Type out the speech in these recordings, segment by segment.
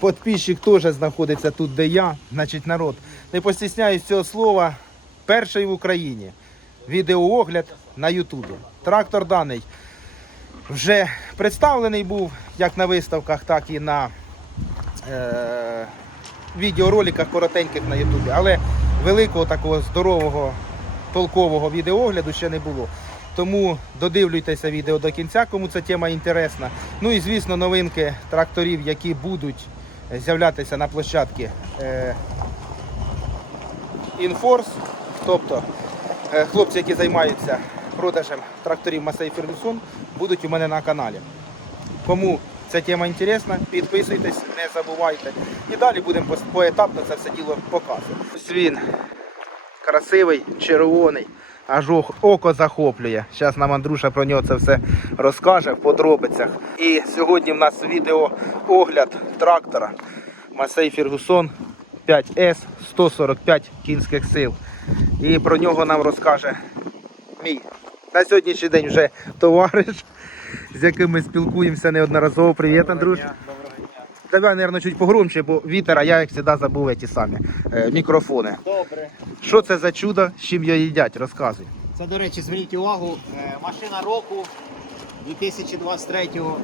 Подписчик теж знаходиться тут, де я. Значить, народ. Не постісняюсь цього слова. Перший в Україні. Відеоогляд на Ютубі. Трактор даний вже представлений був як на виставках, так і на е- відеороликах коротеньких на Ютубі. Але великого такого здорового, толкового відеоогляду ще не було. Тому додивлюйтеся відео до кінця, кому ця тема інтересна. Ну і звісно, новинки тракторів, які будуть з'являтися на площадці е, Інфорс. Тобто е, хлопці, які займаються продажем тракторів Масей Фергюсон, будуть у мене на каналі. Кому ця тема інтересна, підписуйтесь, не забувайте. І далі будемо поетапно це все діло показувати. Ось він красивий, червоний, аж око захоплює. Зараз нам Андрюша про нього це все розкаже в подробицях. І сьогодні в нас відео огляд трактора Масей Фергусон 5С 145 кінських сил. І про нього нам розкаже мій на сьогоднішній день вже товариш, з яким ми спілкуємося неодноразово. Привіт, Андрюш. Давай, мабуть, чуть погромче, бо вітер, а я, як завжди, забув ті самі е, мікрофони. Добре. Що це за чудо, з чим його їдять? Розказуй. Це, до речі, зверніть увагу, е, машина року 2023-го.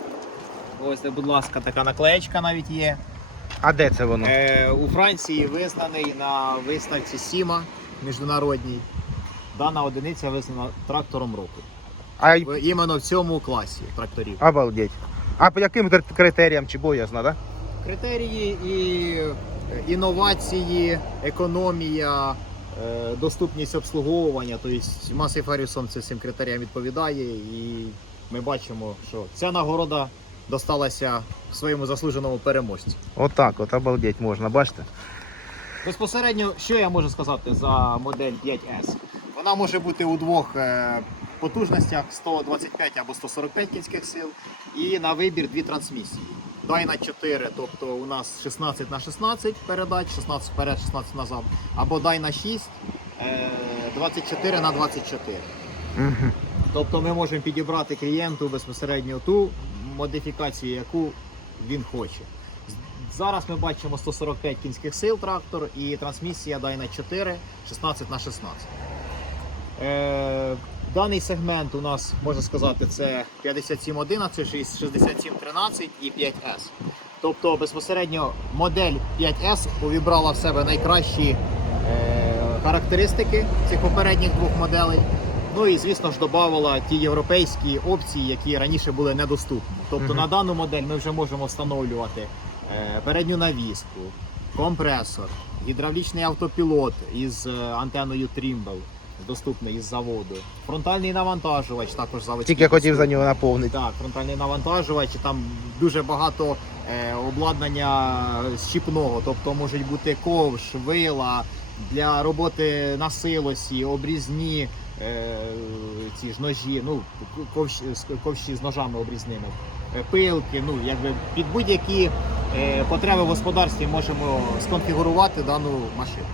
Ось, будь ласка, така наклеєчка навіть є. А де це воно? Е, У Франції визнаний на виставці Сіма міжнародній. Дана одиниця визнана трактором року. А В- Іменно в цьому класі тракторів. обалдеть. А по яким критеріям чи боязно, да? Критерії і е, інновації, економія, е, доступність обслуговування. Тобто Масі Феррісон це всім критеріям відповідає, і ми бачимо, що ця нагорода досталася своєму заслуженому переможцю. Отак, от обалдеть можна, бачите? Безпосередньо, що я можу сказати за модель 5S? Вона може бути у двох е, потужностях 125 або 145 кінських сил, і на вибір дві трансмісії. Dyna 4, тобто у нас 16 на 16 передач, 16 вперед, 16 назад, або Dyna 6, е, 24 на 24. Угу. Тобто ми можемо підібрати клієнту безпосередньо ту модифікацію, яку він хоче. Зараз ми бачимо 145 кінських сил трактор і трансмісія Dyna 4 16 на 16. Даний сегмент у нас можна сказати це 5711, 6713 і 5S. Тобто безпосередньо модель 5S увібрала в себе найкращі е, характеристики цих попередніх двох моделей. Ну і звісно ж додавала ті європейські опції, які раніше були недоступні. Тобто Мгм. на дану модель ми вже можемо встановлювати е, передню навіску, компресор, гідравлічний автопілот із е, антеною Trimble, доступний із заводу, фронтальний навантажувач також заводський. Тільки хотів за нього наповнити. Так, фронтальний навантажувач, там дуже багато е, обладнання щіпного, тобто можуть бути ковш, вила для роботи на силосі, обрізні е, ці ж ножі, ну ковші, ковші з ножами обрізними, е, пилки. Ну якби під будь-які е, потреби в господарстві можемо сконфігурувати дану машину.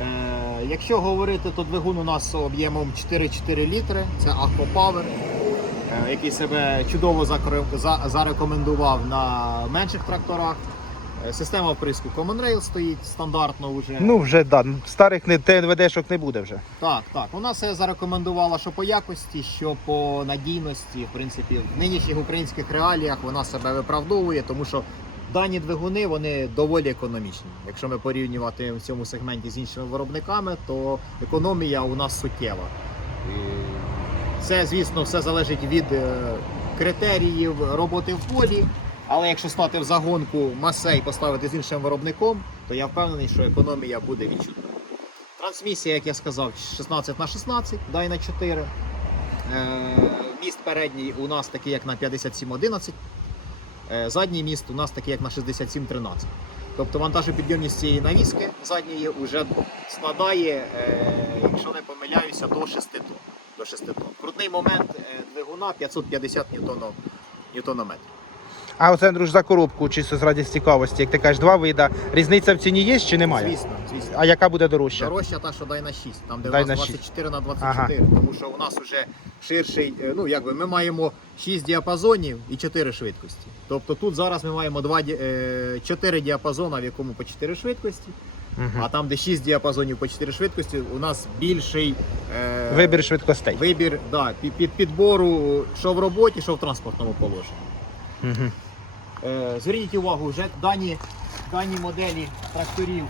Е, якщо говорити, то двигун у нас об'ємом 4,4 літри, це Aquapower, е, який себе чудово зарекомендував на менших тракторах. Е, Система вприску Common Rail стоїть стандартно вже. Ну вже да, старих не ТНВДшок не буде вже. Так, так. Вона себе зарекомендувала, що по якості, що по надійності. В принципі, в нинішніх українських реаліях вона себе виправдовує, тому що дані двигуни вони доволі економічні. Якщо ми порівнювати в цьому сегменті з іншими виробниками, то економія у нас суттєва. Це, звісно, все залежить від е, критеріїв роботи в полі. Але якщо стати в загонку масей поставити з іншим виробником, то я впевнений, що економія буде відчутна. Трансмісія, як я сказав, 16 на 16, дай на 4. Е, міст передній у нас такий, як на 5711. Е, задній міст у нас такий, як на 67-13. Тобто вантажопідйомність цієї навіски задньої вже складає, е, якщо не помиляюся, до 6 тонн. До 6 тонн. Крутний момент е, двигуна 550 ньютоном- ньютонометрів. А оце, Андрюш, за коробку, чисто з раді цікавості, як ти кажеш, два вида. Різниця в ціні є чи немає? Звісно, звісно. А яка буде дорожча? Дорожча та, що дай на 6, там де Дай у нас на 6. 24 на 24, тому що у нас вже ширший, е, ну якби ми маємо 6 діапазонів і 4 швидкості. Тобто тут зараз ми маємо 2, 4 діапазона, в якому по 4 швидкості, Мгм. а там, де 6 діапазонів по 4 швидкості, у нас більший е, Вибір швидкостей. вибір да, під, під підбору, що в роботі, що в транспортному положенні. Е, Зверніть увагу, вже дані, дані моделі тракторів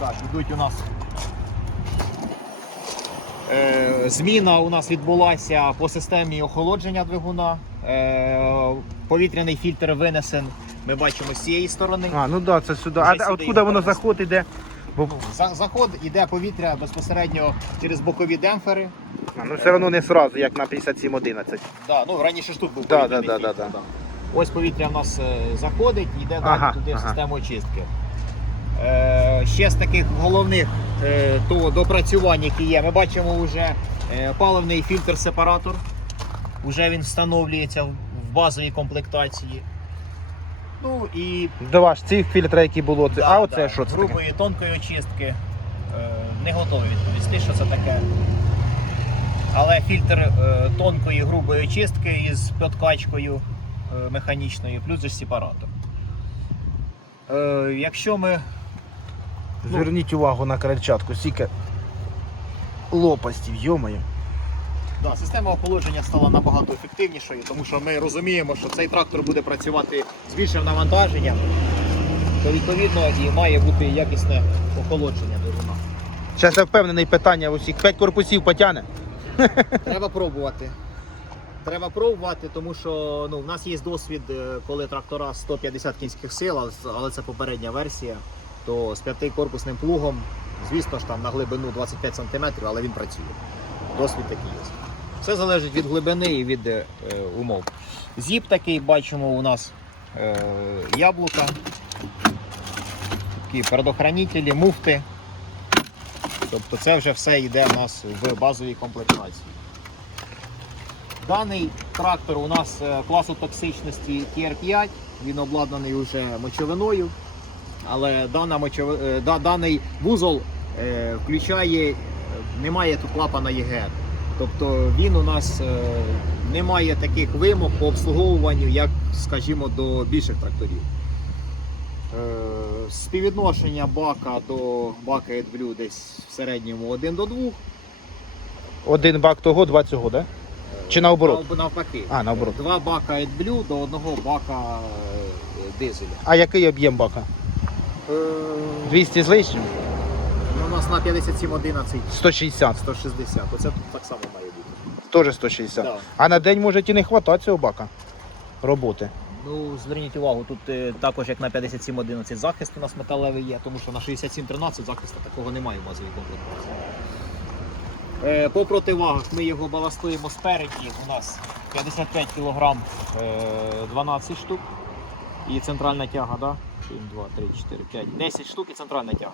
так, йдуть у нас. Е, Зміна у нас відбулася по системі охолодження двигуна. Е, Повітряний фільтр винесен. Ми бачимо з цієї сторони. А, ну да, це сюди. Вже А, откуда воно перенесли. заходить, іде? Бо Заход іде повітря безпосередньо через бокові демпфери. а, ну, все одно не сразу, як на 5711. Да, ну, раніше ж тут був Да, повітряний да, да, да, да. Ось повітря в нас е, заходить, йде Ага, далі туди в систему очистки. Е, ще з таких головних е, то допрацювань, які є, ми бачимо вже е, паливний фільтр-сепаратор. Уже він встановлюється в базовій комплектації. Ну і До ці фільтри, які було, да, а оце да, що це? таке? тонкої очистки. Е, не готовий відповісти, що це таке. Але фільтр е, тонкої грубої очистки із підкачкою е, механічною, плюс же сепаратор. Е, якщо ми Ну. Зверніть увагу на крильчатку, скільки лопастів, йомаю. Да, система охолодження стала набагато ефективнішою, тому що ми розуміємо, що цей трактор буде працювати з більшим навантаженням, то відповідно і має бути якісне охолодження двигуна. Зараз я впевнений питання в усіх. П'ять корпусів потягне. Треба пробувати. Треба пробувати, тому що ну, в нас є досвід, е, коли трактора 150 кінських сил, але- це попередня версія, то з п'ятикорпусним плугом, звісно ж там на глибину 25 см, але він працює. Досвід такий є. Все залежить від глибини і від е, умов. Зіп такий бачимо у нас е, яблука, такі передохранителі, муфти. Тобто це вже все йде у нас в базовій комплектації. Даний трактор у нас е, класу токсичності TR5, він обладнаний вже мочовиною, але дана мочови... е, да- даний вузол е, включає, е, немає тут клапана ЄГР. Тобто він у нас е, не має таких вимог по обслуговуванню, як, скажімо, до більших тракторів. Е, Співвідношення бака до бака AdBlue десь в середньому 1 до 2. Один бак того, два цього, да? Чи наоборот? Нав- Навпаки. А, наоборот. Два бака AdBlue до одного бака е, дизеля. А який об'єм бака? 200 з лишнім? Ну, у нас на 5711 160. 160. Оце тут так само має бути. Теж 160. Да. А на день може і не хватати цього бака роботи. Ну, зверніть увагу, тут е, також як на 5711 захист у нас металевий є, тому що на 6713 захисту такого немає в базовій комплектації. Е, по противагах ми його баластуємо спереді. У нас 55 кг е, 12 штук. І центральна тяга, да? 1, 2, 3, 4, 5, 10 штук і центральна тяга.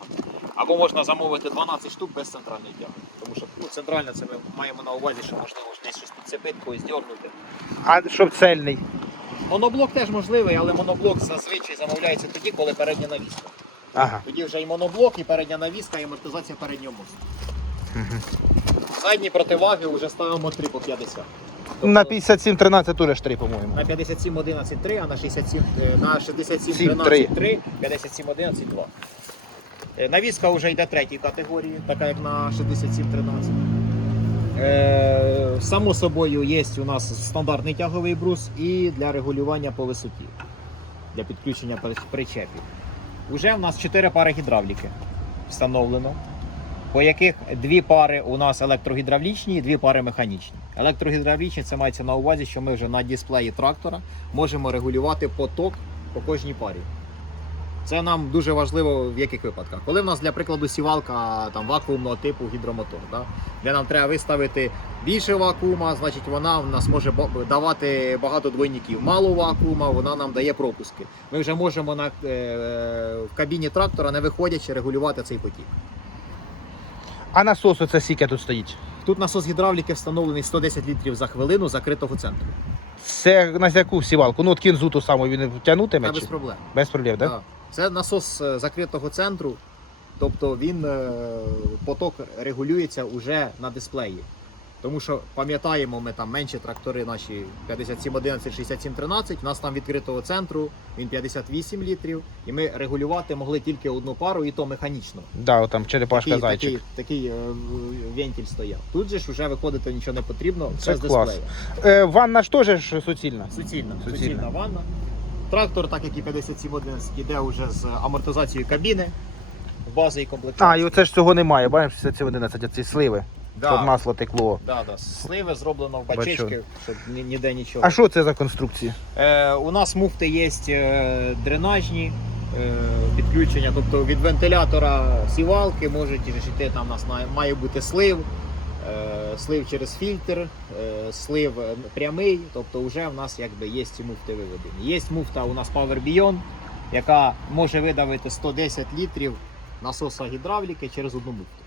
Або можна замовити 12 штук без центральної тяги. Тому що ну, центральна це ми маємо на увазі, що можливо десь щось підцепити, когось дьорнути. А щоб цельний. Моноблок теж можливий, але моноблок зазвичай замовляється тоді, коли передня навіска. Ага. Тоді вже і моноблок, і передня навіска, і амортизація переднього мосту. Задні противаги вже ставимо 3 по 50. Тобто На 57-13 теж 3, по-моєму. на 57 11 3, а на 67 е, на 67 Сім, 13 3, 57 11 2. Е, Навіска вже йде третій категорії, така як на 67 13. Е, само собою є у нас стандартний тяговий брус і для регулювання по висоті, для підключення причепів. Уже в нас 4 пари гідравліки встановлено, по яких дві пари у нас електрогідравлічні і дві пари механічні. Електрогідравлічні це мається на увазі, що ми вже на дисплеї трактора можемо регулювати поток по кожній парі. Це нам дуже важливо в яких випадках. Коли в нас, для прикладу, сівалка там, вакуумного типу гідромотор, да? де нам треба виставити більше вакуума, значить вона в нас може давати багато двойників. Мало вакуума, вона нам дає пропуски. Ми вже можемо на, е, в кабіні трактора, не виходячи, регулювати цей потік. А насос оце скільки тут стоїть? Тут насос гідравліки встановлений 110 літрів за хвилину закритого центру. Це на яку сівалку? Ну, от кінзу ту саму він втягнутиме? Та Чи? без проблем. Без проблем, так? Да. Це насос е, закритого центру, тобто він е, поток регулюється уже на дисплеї. Тому що пам'ятаємо, ми там менші трактори наші 5711, 6713, у нас там відкритого центру, він 58 літрів, і ми регулювати могли тільки одну пару, і то механічно. Да, от там черепашка Такий, зайчик. такий, такий е, вентиль стояв. Тут же ж вже виходити нічого не потрібно, Це клас. Е, ванна ж теж суцільна. Суцільна, Суцільна. суцільна ванна. Трактор, так як і 5711, йде вже з амортизацією кабіни в базовій комплектації. А, і оце ж цього немає, бачиш, це ці сливи, да, щоб масло текло. да, да. Сливи зроблено в бачечки, Бачу. щоб ні- ніде нічого. А що це за конструкції? Е, у нас муфти є е, дренажні е, підключення, тобто від вентилятора сівалки можуть ж йти, там у нас на- має бути слив, е, слив через фільтр, е, слив е, прямий, тобто вже в нас якби є ці муфти виведені. Є муфта у нас Power Beyond, яка може видавити 110 літрів насоса гідравліки через одну муфту.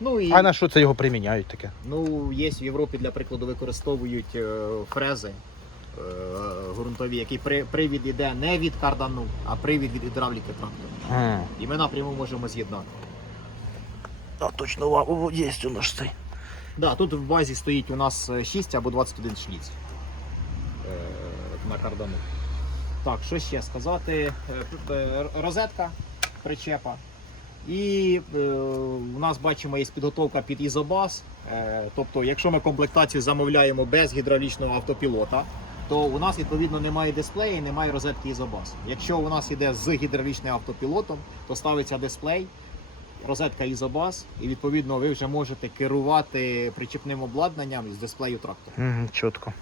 Ну і А на що це його приміняють таке? Ну, є в Європі, для прикладу, використовують е, фрези е, ґрунтові, який при, привід іде не від кардану, а привід від гідравліки трактора. І ми напряму можемо з'єднати. А точно є у нас цей. Да, тут в базі стоїть у нас е, 6 або 21 шліц е, на кардану. Так, що ще сказати? Е, тут, е, Розетка причепа. І е, у нас бачимо є підготовка під ізобас. Е, тобто, якщо ми комплектацію замовляємо без гідравлічного автопілота, то у нас відповідно немає дисплея і немає розетки ізобас. Якщо у нас іде з гідравлічним автопілотом, то ставиться дисплей, розетка ізобас, і відповідно ви вже можете керувати причепним обладнанням з дисплею трактора. Угу, чітко.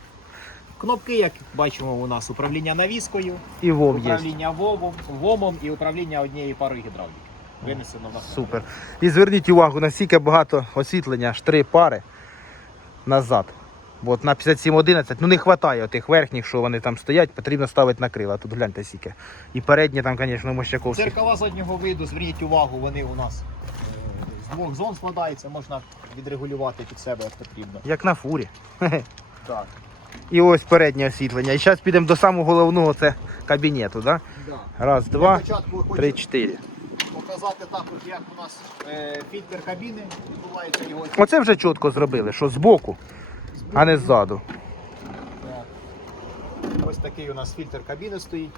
Кнопки, як бачимо, у нас управління навіскою, І вов управління вовом, вомом і управління однією парою гідравліки. Винесено на Супер. І зверніть увагу, наскільки багато освітлення, аж три пари назад. От на 5711, ну не вистачає тих верхніх, що вони там стоять, потрібно ставити на крила. Тут гляньте скільки. І передні там, звісно, мощаковські. Дзеркала заднього виду, зверніть увагу, вони у нас е, з двох зон складаються, можна відрегулювати під себе як потрібно. Як на фурі. Так. І ось переднє освітлення. І зараз підемо до самого головного, це кабінету. Да? Да. Раз, два, три, чотири. Показати також, як у нас е, фільтр кабіни відбувається його. Оце вже чітко зробили, що збоку, а не ззаду. Так. Ось такий у нас фільтр кабіни стоїть.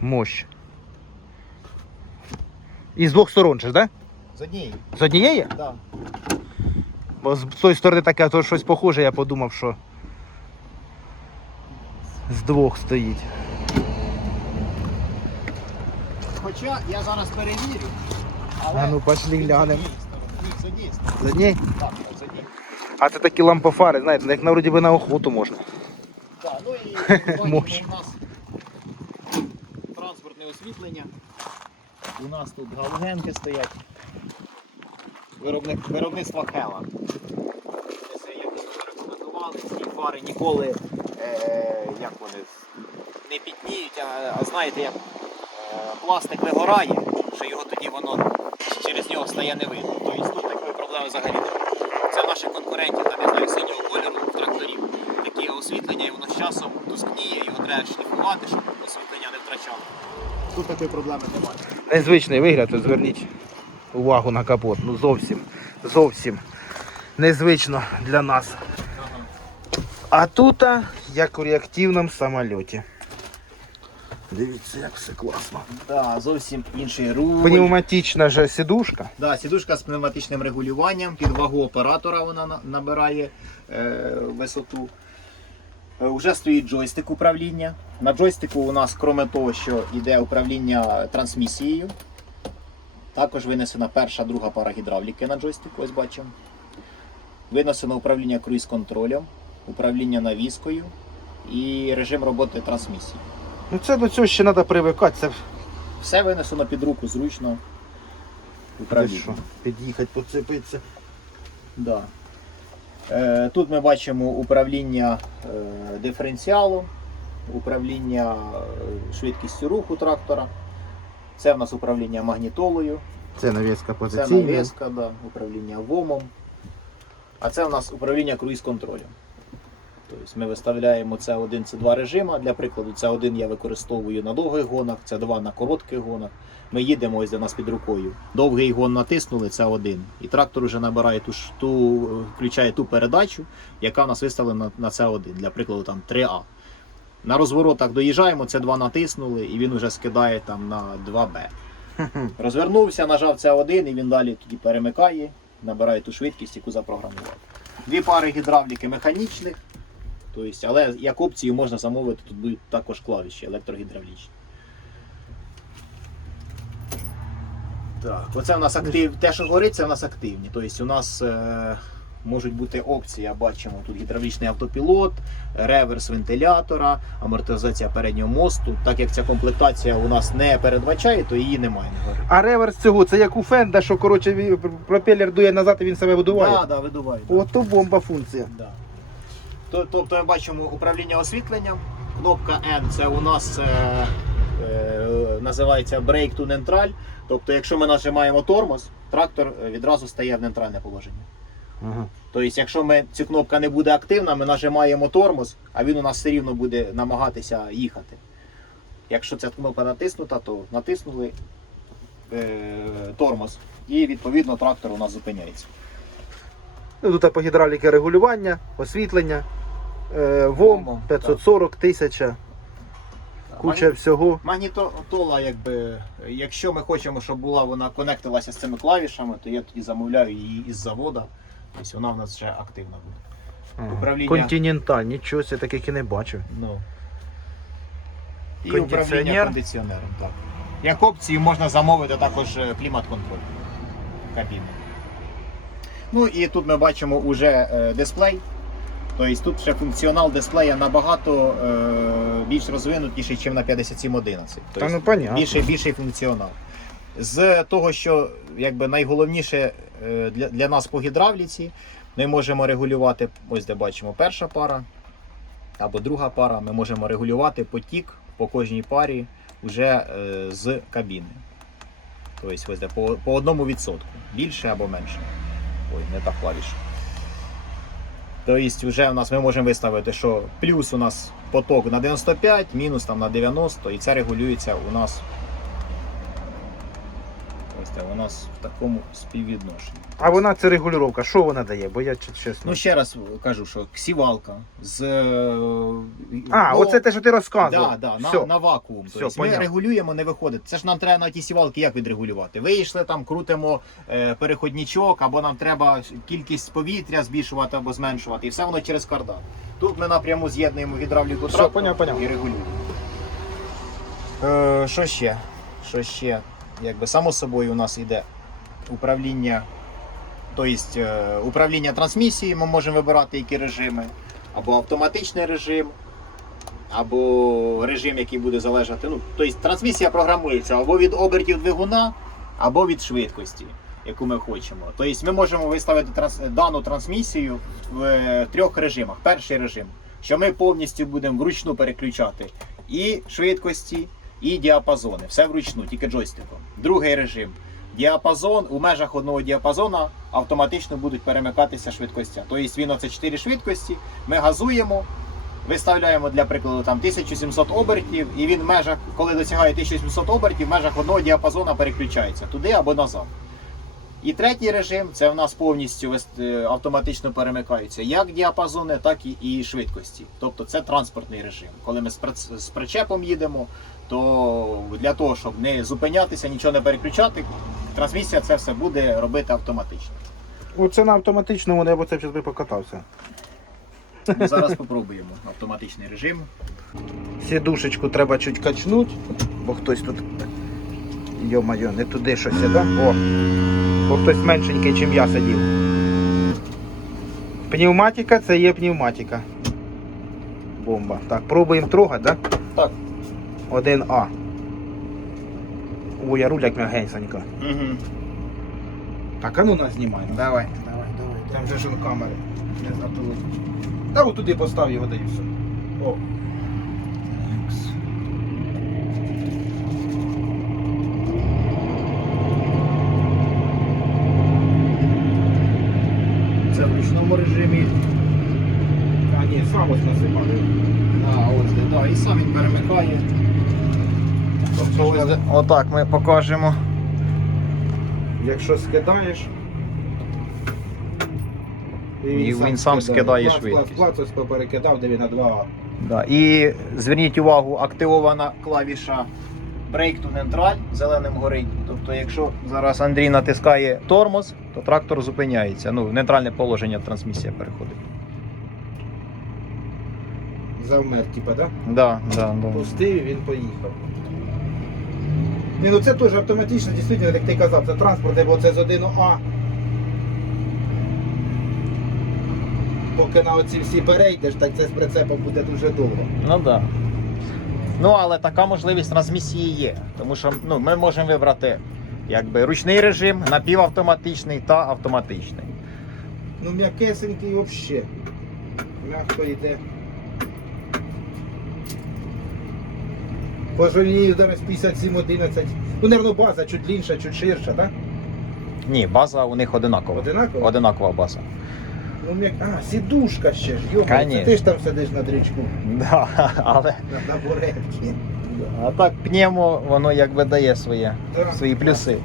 Мощ. І з двох сторон же ж, да? З однієї. З однієї? Да. Бо з тої сторони таке, то щось похоже, я подумав, що з двох стоїть. Хоча я зараз перевірю. Але А ну, пошли глянемо. з однієї сторони. З однієї? Так, з однієї. А це такі лампофари, знаєте, як на вроді би на охоту можна. Так, ну і Мощ. у нас транспортне освітлення. У нас тут галогенки стоять. Виробник, виробництва Хела. Це якось рекомендували, ці фари ніколи е, як вони, не пітніють, а, а знаєте, як пластик вигорає, що його тоді воно через нього стає не видно. Тобто тут такої проблеми взагалі немає. Це в наших конкурентів, там, я знаю, синього кольору тракторів. Таке освітлення, і воно з часом тускніє, його треба шліфувати, щоб освітлення не втрачало. Тут такої проблеми немає. Незвичний вигляд, от зверніть увагу на капот. Ну зовсім, зовсім незвично для нас. А тут, як у реактивному самольоті. Дивіться, як все класно. Да, зовсім інший руль. Пневматична же сидушка. Да, сідушка з пневматичним регулюванням, під вагу оператора вона набирає е, висоту. Е, Уже стоїть джойстик управління. На джойстику у нас, крім того, що йде управління трансмісією, також винесена перша, друга пара гідравліки на джойстику, ось бачимо. Винесено управління круїз-контролем, управління навіскою і режим роботи трансмісії. Ну це до цього ще треба привикати. Це Все винесено під руку зручно. Управління. що, під'їхати, поцепитися. Да. Е, тут ми бачимо управління е, диференціалом, управління е, швидкістю руху трактора. Це в нас управління магнітолою, Це навіска це позиційна. навіска, да, управління ВОМом. А це в нас управління круїз-контролем. Тобто ми виставляємо це один, це два режима. Для прикладу, це один я використовую на довгих гонах, це два на коротких гонах. Ми їдемо ось де нас під рукою. Довгий гон натиснули, це один. І трактор вже набирає ту, ту включає ту передачу, яка в нас виставлена на це один. Для прикладу, там 3А. На розворотах доїжджаємо, це 2 натиснули, і він вже скидає там на 2Б. Розвернувся, нажав це один, і він далі тоді перемикає, набирає ту швидкість, яку запрограмував. Дві пари гідравліки механічних. Тобто, але як опцію можна замовити, тут будуть також клавіші електрогідравлічні. Так, оце у нас актив. Те, що горить, це у нас активні. Тобто у нас е, можуть бути опції, бачимо, тут гідравлічний автопілот, реверс вентилятора, амортизація переднього мосту. Так як ця комплектація у нас не передбачає, то її немає. не горить. А реверс цього це як у фенда, що коротше пропелер дує назад і він себе видуває. Так, да, видуває. да. Ото бомба функція. Да. То- Тобто ми бачимо управління освітленням. Кнопка N це у нас е, е, називається Brake to Neutral. Тобто, якщо ми нажимаємо тормоз, трактор е, відразу стає в нейтральне положення. Ага. Тобто, якщо ми, ця кнопка не буде активна, ми нажимаємо тормоз, а він у нас все рівно буде намагатися їхати. Якщо ця кнопка натиснута, то натиснули е, тормоз. І відповідно трактор у нас зупиняється. Ну, тут по гідравліки регулювання, освітлення, е, ВОМ, ВОМ, 540, 1000, куча всього. Магнітола, якби, якщо ми хочемо, щоб була вона конектилася з цими клавішами, то я тоді замовляю її із завода. Тобто вона в нас вже активна буде. Управління. Континенталь, нічого себе таких і не бачив. Ну. І Кондиціонер. управління кондиціонером. Так. Як опцію можна замовити також е, клімат-контроль кабіни. Ну і тут ми бачимо уже е, дисплей. Тобто тут ще функціонал дисплея набагато е, більш розвинутіший, ніж на 5711. Та ну понятно. більший, більший функціонал. З того, що якби найголовніше е, для, для нас по гідравліці, ми можемо регулювати, ось де бачимо, перша пара або друга пара, ми можемо регулювати потік по кожній парі вже е, з кабіни. Тобто ось де по, по одному відсотку, більше або менше. Ой, не та клавіша. Тобто вже у нас ми можемо виставити, що плюс у нас поток на 95, мінус там на 90, і це регулюється у нас. У нас в такому співвідношенні. А вона це регулювання, що вона дає? Бо я чесно. Ну ще раз кажу, що ксівалка з. е, а, ну, оце те, що ти розказував. Да, да, Все. на, на вакуум. Все, тобто ми регулюємо, не виходить. Це ж нам треба на ті сівалки як відрегулювати. Вийшли там, крутимо е, переходничок, або нам треба кількість повітря збільшувати або зменшувати, і все воно через кардан. Тут ми напряму з'єднуємо поняв, поняв. і регулюємо. Е, що ще? Що ще? Якби само собою у нас йде управління. Тобто управління трансмісії ми можемо вибирати які режими, або автоматичний режим, або режим, який буде залежати. Ну, тобто трансмісія програмується або від обертів двигуна, або від швидкості, яку ми хочемо. Тобто ми можемо виставити транс... дану трансмісію в е, трьох режимах. Перший режим, що ми повністю будемо вручну переключати і швидкості, і діапазони. Все вручну, тільки джойстиком. Другий режим. Діапазон у межах одного діапазона автоматично будуть перемикатися швидкостя. Тобто він оце 4 швидкості. Ми газуємо, виставляємо для прикладу там 1700 обертів, і він в межах, коли досягає 1700 обертів, в межах одного діапазона переключається туди або назад. І третій режим це в нас повністю е, автоматично перемикаються як діапазони, так і, і швидкості. Тобто це транспортний режим. Коли ми з причепом їдемо, то для того, щоб не зупинятися, нічого не переключати, трансмісія це все буде робити автоматично. Оце на автоматичному, б це би покатався. Ну, Зараз спробуємо автоматичний режим. Сідушечку треба чуть качнуть, бо хтось тут. Йо-майо, не туди щось, да? О! Бо хтось меншенький, ніж я сидів. Пневматика це є пневматика. Бомба. Так, пробуємо трогати, да? Так. 1А. Ой, я руль як м'ягенько. Угу. Так, а ну нас знімай. ну. Давай, давай, давай. Там же ж он камери. Не затулить. Та от туди постав його да і все. О. Це в ручному режимі. А ні, А, ось насипали. А, ось де, да, і сам він перемикає. Отак ми покажемо. Якщо скидаєш. І він сам скидає швидкість. Клац, клац, ось перекидав, де він на 2А. Да. І зверніть увагу, активована клавіша Brake to Neutral зеленим горить. Тобто, якщо зараз Андрій натискає тормоз, то трактор зупиняється. Ну, в нейтральне положення трансмісія переходить. Завмер, типа, да? Да, да, да. Пустив і він поїхав. Ні, ну це теж автоматично, дійсно, як ти казав, це транспорт, бо це з 1А. Поки на оці всі перейдеш, так це з прицепом буде дуже довго. Ну да. Ну, але така можливість трансмісії є. Тому що ну, ми можемо вибрати якби, ручний режим, напівавтоматичний та автоматичний. Ну м'якесенький взагалі. М'яко йде. По жолію зараз 57-11. Ну, напевно, база чуть інша, чуть ширша, так? Ні, база у них одинакова. Одинаково? Одинакова база. Ну, м'як... А, сідушка ще ж, йо, Конечно. ти ж там сидиш на дрючку, Да, але на табуретці. а так пнемо, воно якби дає своє, Да. свої плюси.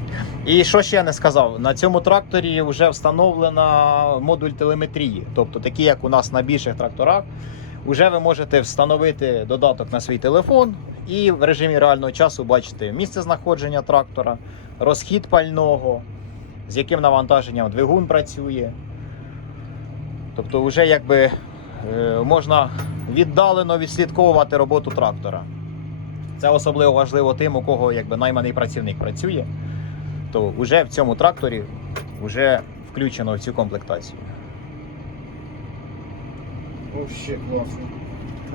І що ще я не сказав, на цьому тракторі вже встановлена модуль телеметрії. Тобто, такий, як у нас на більших тракторах, вже ви можете встановити додаток на свій телефон і в режимі реального часу бачити місце знаходження трактора, розхід пального, з яким навантаженням двигун працює. Тобто, вже якби е, можна віддалено відслідковувати роботу трактора. Це особливо важливо тим, у кого якби найманий працівник працює, то вже в цьому тракторі вже включено в цю комплектацію. Вообще класно.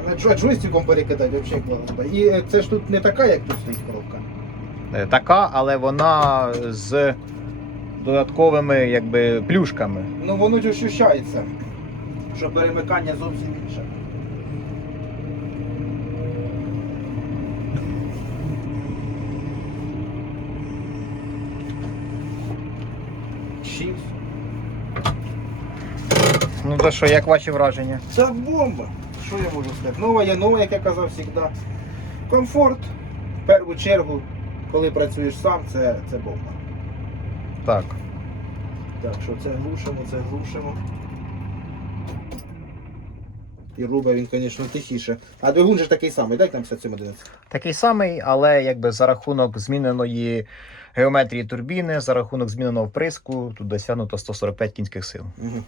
А джо- джойстиком перекидати вообще класно. І е, це ж тут не така, як тут стоїть коробка. Е, Така, але вона з додатковими якби, плюшками. Ну воно ж ощущається, що перемикання зовсім інше. Ну то що, як ваші враження? Це бомба. Що я можу сказати? Нова є нова, як я казав завжди. Комфорт. В першу чергу, коли працюєш сам, це, це бомба. Так. Так, що це глушимо, це глушимо. І руба він, звісно, тихіше. А двигун же такий самий, дай там 5711. Такий самий, але якби за рахунок зміненої геометрії турбіни, за рахунок зміненого вприску, тут досягнуто 145 кінських сил. Угу.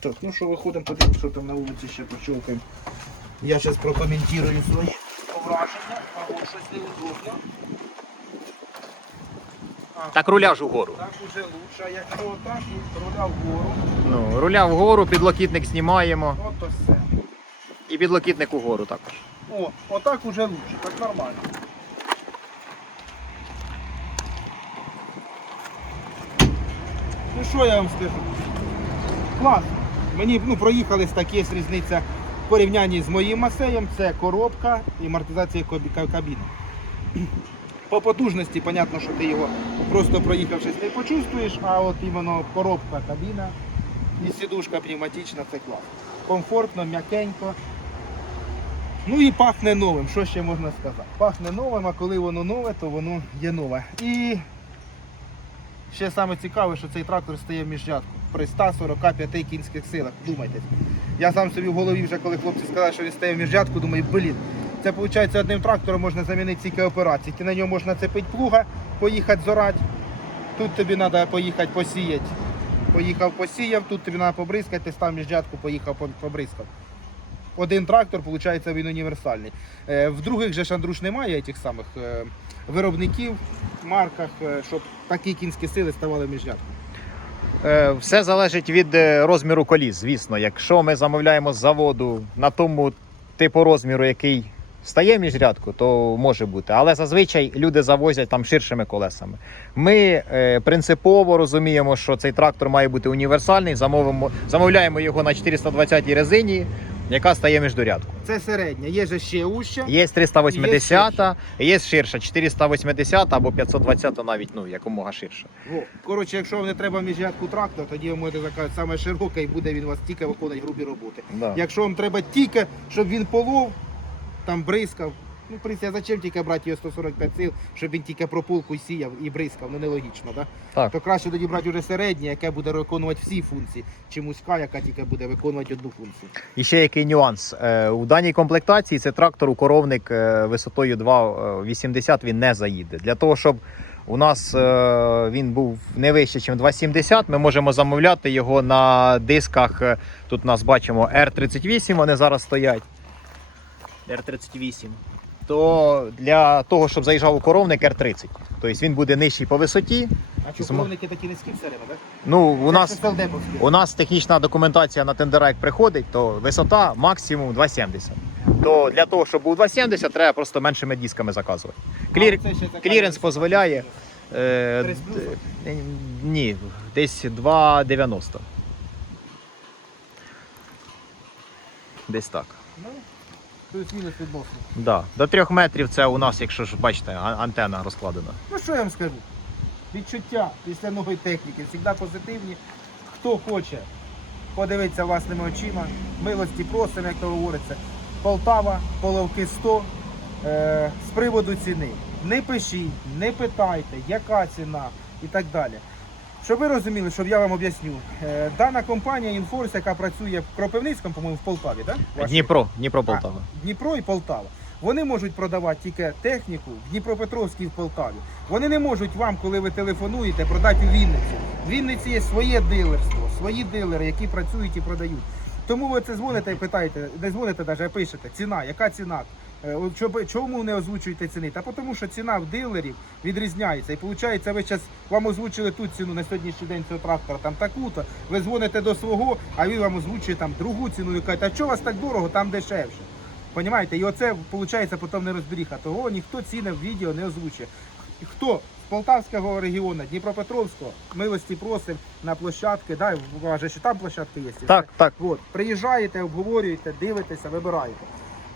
Так, ну що, виходимо, подивимося, що там на вулиці ще почовкаємо. Я зараз прокоментую свої враження, або щось неудобно. Так руля ж угору. Так уже лучше, а якщо отак, і руля вгору, Ну, руля вгору, підлокітник знімаємо от то все. і підлокітник угору також. О, отак уже лучше, так нормально. Ну що я вам скажу? Класно. Мені ну, проїхались так, різниця в порівнянні з моїм масеєм. Це коробка і амортизація кабі- кабіни. По потужності, понятно, що ти його просто проїхавшись не почувствуєш, а от іменно коробка кабіна і сідушка пневматична це класно. Комфортно, м'якенько. Ну і пахне новим. Що ще можна сказати? Пахне новим, а коли воно нове, то воно є нове. І ще саме цікаве, що цей трактор стає в міжрядку при 145 кінських силах. Думайте. Я сам собі в голові вже, коли хлопці сказали, що він стає в міжрядку, думаю, блін. Це виходить одним трактором можна замінити тільки операції. Ти на ньому можна цепити плуга, поїхати зорати. Тут тобі треба поїхати посіяти. Поїхав посіяв, тут тобі треба побризкати, ти став міжрядку, поїхав побризкав. Один трактор, виходить, він універсальний. Е, В других же ж Андруш немає тих самих е, виробників, марках, е, щоб такі кінські сили ставали в міжрядку. Е, Все залежить від е, розміру коліс, звісно. Якщо ми замовляємо з заводу на тому типу розміру, який стає міжрядку, то може бути. Але зазвичай люди завозять там ширшими колесами. Ми е, принципово розуміємо, що цей трактор має бути універсальний. Замовимо, замовляємо його на 420 резині. Яка стає міждорядку. Це середня, є же ще уща. Є 380, є ширша, 480 або 520 навіть, ну, якомога ширше. Во. Коротше, якщо вам не треба міжрядку трактор, тоді ви можете заказати саме широке і буде він у вас тільки виконувати грубі роботи. Да. Якщо вам треба тільки, щоб він полов, там бризкав. Ну, в принципі, а зачем тільки брати його 145 сил, щоб він тільки прополку сіяв і бризкав, ну нелогічно, да? Так. То краще тоді брати вже середнє, яке буде виконувати всі функції, чи музька, яка тільки буде виконувати одну функцію. І ще який нюанс. Е, У даній комплектації це трактор у коровник е, висотою 2,80 він не заїде. Для того, щоб у нас е, він був не вище, ніж 2,70, ми можемо замовляти його на дисках. е, Тут нас бачимо R38, вони зараз стоять. R38. То для того, щоб заїжджав у коровник R30. Тобто він буде нижчий по висоті. А чи коровники такі низькі всередину, так? Ну, у нас у нас технічна документація на тендера як приходить, то висота максимум 2,70. То для того, щоб був 2,70, треба просто меншими дисками заказувати. Клір... А, це така Кліренс є. дозволяє. Е... З плюсом? Ні, десь 2,90. Десь так. Ну, плюс-мінус відносно. Да. До 3 метрів це у нас, якщо ж бачите, антенна розкладена. Ну що я вам скажу? Відчуття після нової техніки завжди позитивні. Хто хоче подивитися власними очима, милості просимо, як то говориться. Полтава, половки 100. Е, з приводу ціни. Не пишіть, не питайте, яка ціна і так далі. Щоб ви розуміли, щоб я вам об'ясню, е, дана компанія Інфорс, яка працює в Кропивницькому, по-моєму, в Полтаві, так? Дніпро, Дніпро Полтава. Дніпро і Полтава. Вони можуть продавати тільки техніку в Дніпропетровській і в Полтаві. Вони не можуть вам, коли ви телефонуєте, продати у Вінницю. В Вінниці є своє дилерство, свої дилери, які працюють і продають. Тому ви це дзвоните і питаєте, не дзвоните навіть, а пишете, ціна, яка ціна? Е, Чому не озвучуєте ціни? Та тому що ціна в дилерів відрізняється. І виходить, ви зараз вам озвучили ту ціну на сьогоднішній день цього трактора, там таку-то, ви дзвоните до свого, а він вам озвучує там другу ціну і кажете, а чого у вас так дорого, там дешевше. Понімаєте? І оце виходить потім не розберіха. Того ніхто ціни в відео не озвучує. Хто Полтавського регіону, Дніпропетровського, милості просимо на площадки. Да, вважає, що там площадки є. Так, так. От, приїжджаєте, обговорюєте, дивитеся, вибираєте.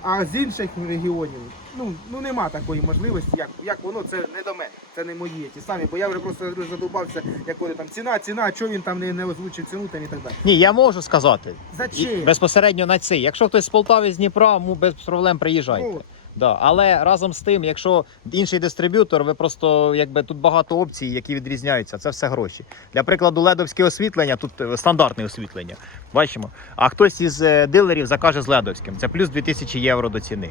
А з інших регіонів ну, ну нема такої можливості, як, як воно це не до мене, це не мої ті самі, бо я вже просто задовбався, як вони там ціна, ціна, що він там не, не озвучив ціну там і так далі. Ні, я можу сказати. І Зачем? безпосередньо на цей. Якщо хтось з Полтави з Дніпра, ну без проблем приїжджайте. Ну. Да. Але разом з тим, якщо інший дистриб'ютор, ви просто якби тут багато опцій, які відрізняються. Це все гроші. Для прикладу, ледовське освітлення, тут е, стандартне освітлення. Бачимо. А хтось із е, дилерів закаже з ледовським. Це плюс 2000 євро до ціни.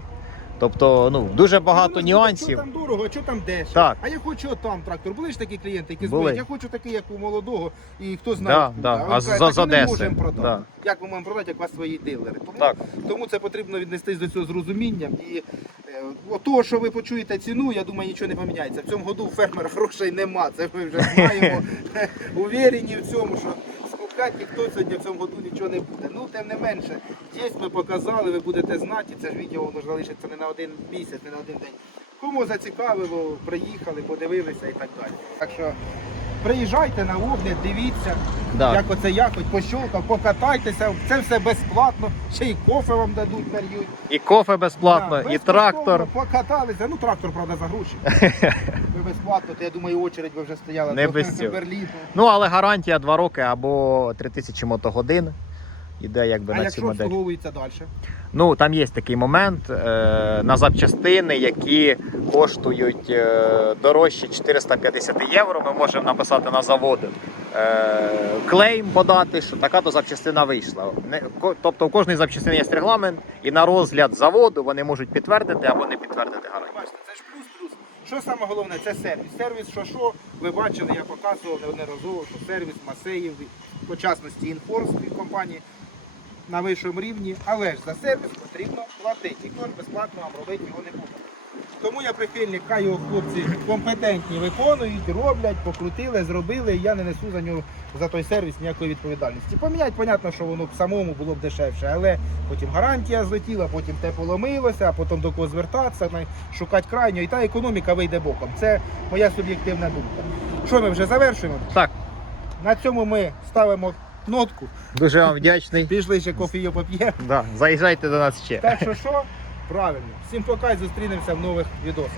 Тобто, ну дуже багато Ну, нюансів. Що там дорого, що там дешево. Так. А я хочу там трактор. Були ж такі клієнти, які Були. я хочу такий, як у молодого, і хто знає. Да, откуда. да. А каже, з- так з ми можемо продати. Да. Як ми можемо продати, як у вас свої дилери? Тому, Так. тому це потрібно віднестись до цього з розумінням. І е, того, що ви почуєте ціну, я думаю, нічого не поміняється. В цьому году у фермера грошей нема. Це ми вже знаємо. Уверені в цьому, що скупляти ніхто сьогодні в цьому году нічого не буде. Ну, тим не менше, є ми показали, ви будете знати, це ж відео воно ж залишиться не на один місяць, не на один день. Кому зацікавило, приїхали, подивилися і так далі. Так що приїжджайте на огляд, дивіться, Да. як оце якось пощолкав, покатайтеся, це все безплатно, ще й кофе вам дадуть, нальють. І кофе безплатно, Да, і трактор. Покаталися. Ну трактор, правда, за гроші. Ви безплатно, то я думаю, очередь ви вже стояли Не без цього. Берліну. Ну, але гарантія 2 роки або 3000 мотогодин. Іде якби А на якщо цю модель. обслуговується далі? Ну, там є такий момент е, на запчастини, які коштують е, дорожче 450 євро. Ми можемо написати на завод е, клейм подати, що така то запчастина вийшла. Не, ко- тобто у кожної запчастини є регламент, і на розгляд заводу вони можуть підтвердити або не підтвердити гарантію. Бачите, це ж плюс-плюс. Що саме головне, це сервіс. Сервіс, що що, ви бачили, я показував неодноразово, що сервіс Масеїв, по частності Інфорс від компанії на вищому рівні, але ж за сервіс потрібно платити. Ніхто ж безплатно вам робити його не буде. Тому я прихильник, хай його хлопці компетентні виконують, роблять, покрутили, зробили, і я не несу за нього за той сервіс ніякої відповідальності. Помінять, понятно, що воно б самому було б дешевше, але потім гарантія злетіла, потім те поломилося, а потім до кого звертатися, шукати крайнього, і та економіка вийде боком. Це моя суб'єктивна думка. Що ми вже завершуємо? Так, На цьому ми ставимо нотку. Дуже вам вдячний. Пішли ще кофе поп'ємо. Да, заїжджайте до нас ще. Так що що? Правильно. Всім пока і зустрінемося в нових відосах.